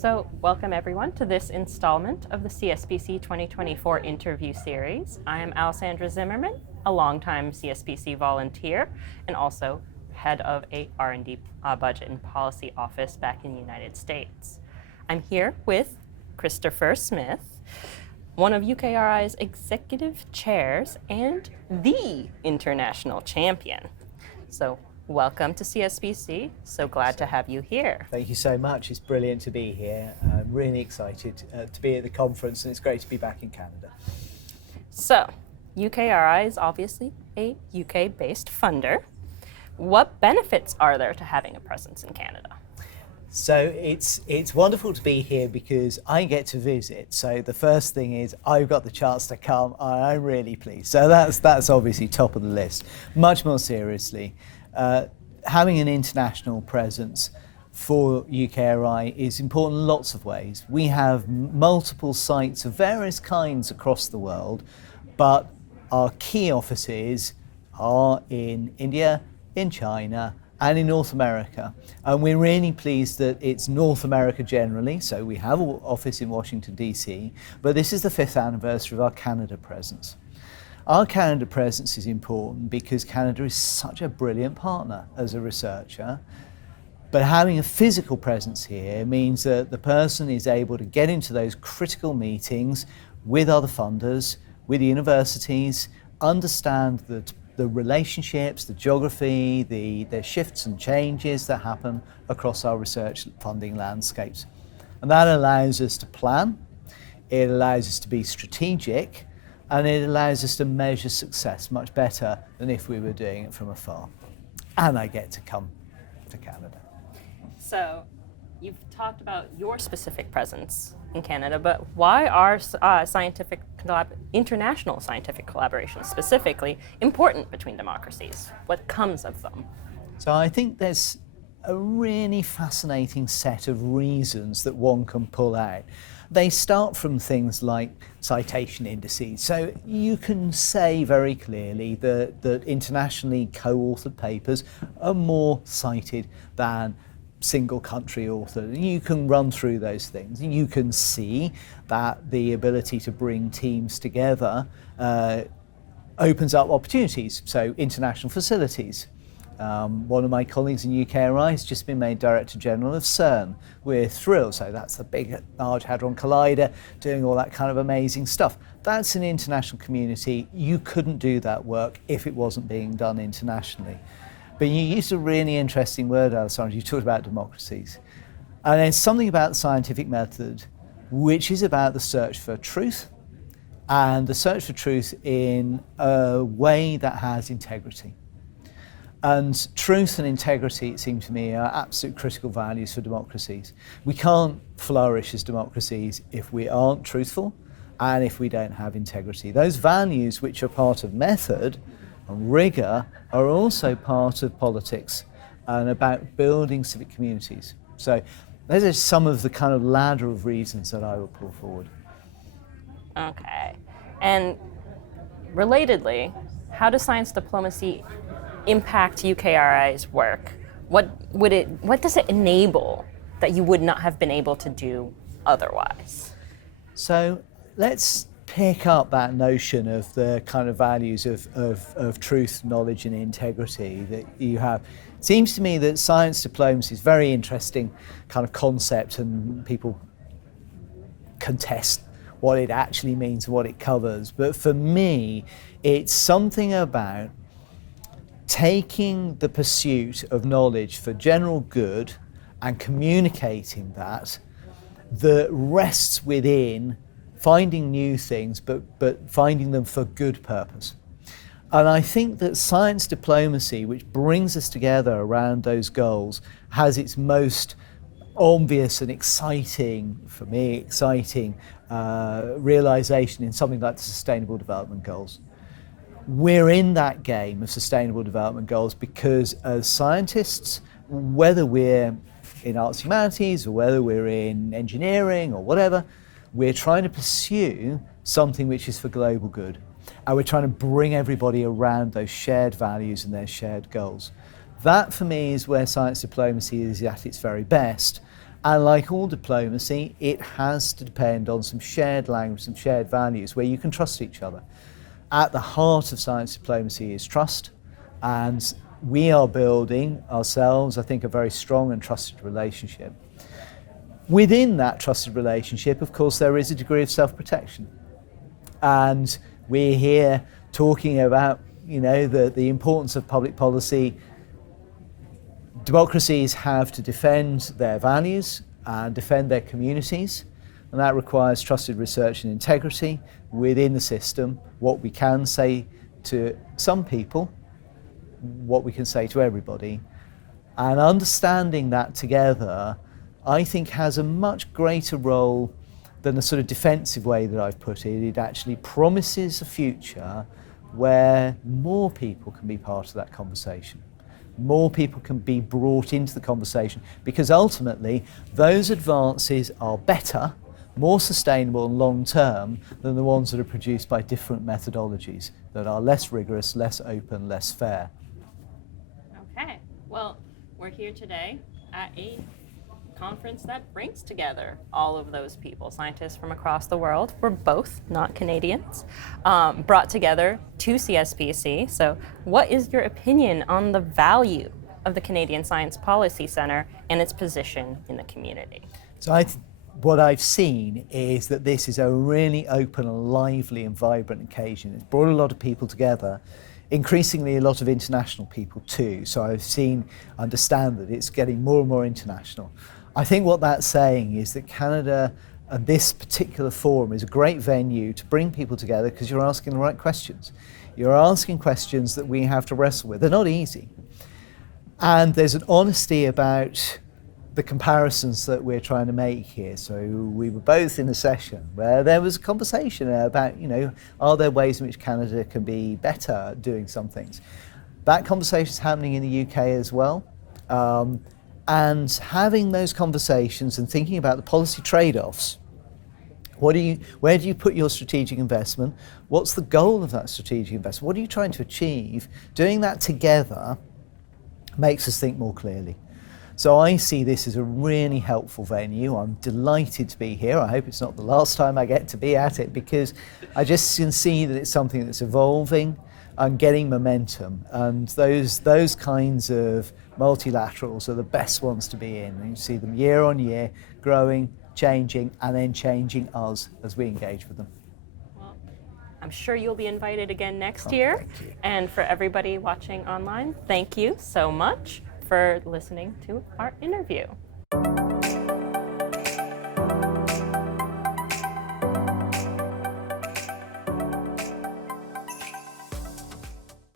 So, welcome everyone to this installment of the CSPC 2024 interview series. I am Alessandra Zimmerman, a longtime CSPC volunteer and also head of a R&D budget and policy office back in the United States. I'm here with Christopher Smith, one of UKRI's executive chairs and the international champion. So, welcome to CSPC. So glad to have you here. Thank you so much. It's brilliant to be here. I'm really excited to be at the conference, and it's great to be back in Canada. So, UKRI is obviously a UK-based funder. What benefits are there to having a presence in Canada? So it's wonderful to be here because I get to visit. So the first thing is I've got the chance to come, and I'm really pleased. So that's obviously top of the list. Much more seriously, having an international presence for UKRI is important in lots of ways. We have multiple sites of various kinds across the world, but our key offices are in India, in China, and in North America. And we're really pleased that it's North America generally, so we have an office in Washington, DC, but this is the 5th anniversary of our Canada presence. Our Canada presence is important because Canada is such a brilliant partner as a researcher, but having a physical presence here means that the person is able to get into those critical meetings with other funders, with universities, understand the relationships, the geography, the shifts and changes that happen across our research funding landscapes. And that allows us to plan, it allows us to be strategic, and it allows us to measure success much better than if we were doing it from afar. And I get to come to Canada. So, you've talked about your specific presence in Canada, but why are international scientific collaborations specifically important between democracies? What comes of them? So I think there's a really fascinating set of reasons that one can pull out. They start from things like citation indices. So you can say very clearly that internationally co-authored papers are more cited than single country authored. You can run through those things. You can see that the ability to bring teams together opens up opportunities, so international facilities. One of my colleagues in UKRI has just been made Director General of CERN. We're thrilled, so that's the big Large Hadron Collider, doing all that kind of amazing stuff. That's an international community. You couldn't do that work if it wasn't being done internationally. But you used a really interesting word, Alessandra. You talked about democracies. And there's something about the scientific method which is about the search for truth, and the search for truth in a way that has integrity. And truth and integrity, it seems to me, are absolute critical values for democracies. We can't flourish as democracies if we aren't truthful and if we don't have integrity. Those values, which are part of method and rigor, are also part of politics and about building civic communities. So those are some of the kind of ladder of reasons that I would pull forward. Okay. And relatedly, how does science diplomacy impact UKRI's work? What does it enable that you would not have been able to do otherwise? So let's pick up that notion of the kind of values of truth, knowledge and integrity that you have. It seems to me that science diplomacy is a very interesting kind of concept, and people contest what it actually means and what it covers. But for me, it's something about taking the pursuit of knowledge for general good and communicating that rests within finding new things, but finding them for good purpose. And I think that science diplomacy, which brings us together around those goals, has its most obvious and exciting, for me, realization in something like the Sustainable Development Goals. We're in that game of Sustainable Development Goals because as scientists, whether we're in arts and humanities or whether we're in engineering or whatever, we're trying to pursue something which is for global good. And we're trying to bring everybody around those shared values and their shared goals. That, for me, is where science diplomacy is at its very best. And like all diplomacy, it has to depend on some shared language, some shared values where you can trust each other. At the heart of science diplomacy is trust, and we are building ourselves, I think, a very strong and trusted relationship. Within that trusted relationship, of course, there is a degree of self-protection. And we're here talking about, the importance of public policy. Democracies have to defend their values and defend their communities, and that requires trusted research and integrity within the system, what we can say to some people, what we can say to everybody. And understanding that together, I think, has a much greater role than the sort of defensive way that I've put it. It actually promises a future where more people can be part of that conversation. More people can be brought into the conversation, because ultimately those advances are better, more sustainable and long term than the ones that are produced by different methodologies that are less rigorous, less open, less fair. Okay, well, we're here today at a conference that brings together all of those people, scientists from across the world. We're both not Canadians, brought together to CSPC. So what is your opinion on the value of the Canadian Science Policy Centre and its position in the community? So what I've seen is that this is a really open and lively and vibrant occasion. It's brought a lot of people together, increasingly a lot of international people too. So I've understand that it's getting more and more international. I think what that's saying is that Canada and this particular forum is a great venue to bring people together, because you're asking the right questions. You're asking questions that we have to wrestle with. They're not easy. And there's an honesty about the comparisons that we're trying to make here. So we were both in a session where there was a conversation about, are there ways in which Canada can be better at doing some things? That conversation is happening in the UK as well. And having those conversations and thinking about the policy trade-offs. Where do you put your strategic investment? What's the goal of that strategic investment? What are you trying to achieve? Doing that together makes us think more clearly. So I see this as a really helpful venue. I'm delighted to be here. I hope it's not the last time I get to be at it, because I just can see that it's something that's evolving and getting momentum. And those kinds of multilaterals are the best ones to be in. And you see them year on year, growing, changing, and then changing us as we engage with them. Well, I'm sure you'll be invited again next year. Thank you. And for everybody watching online, thank you so much for listening to our interview.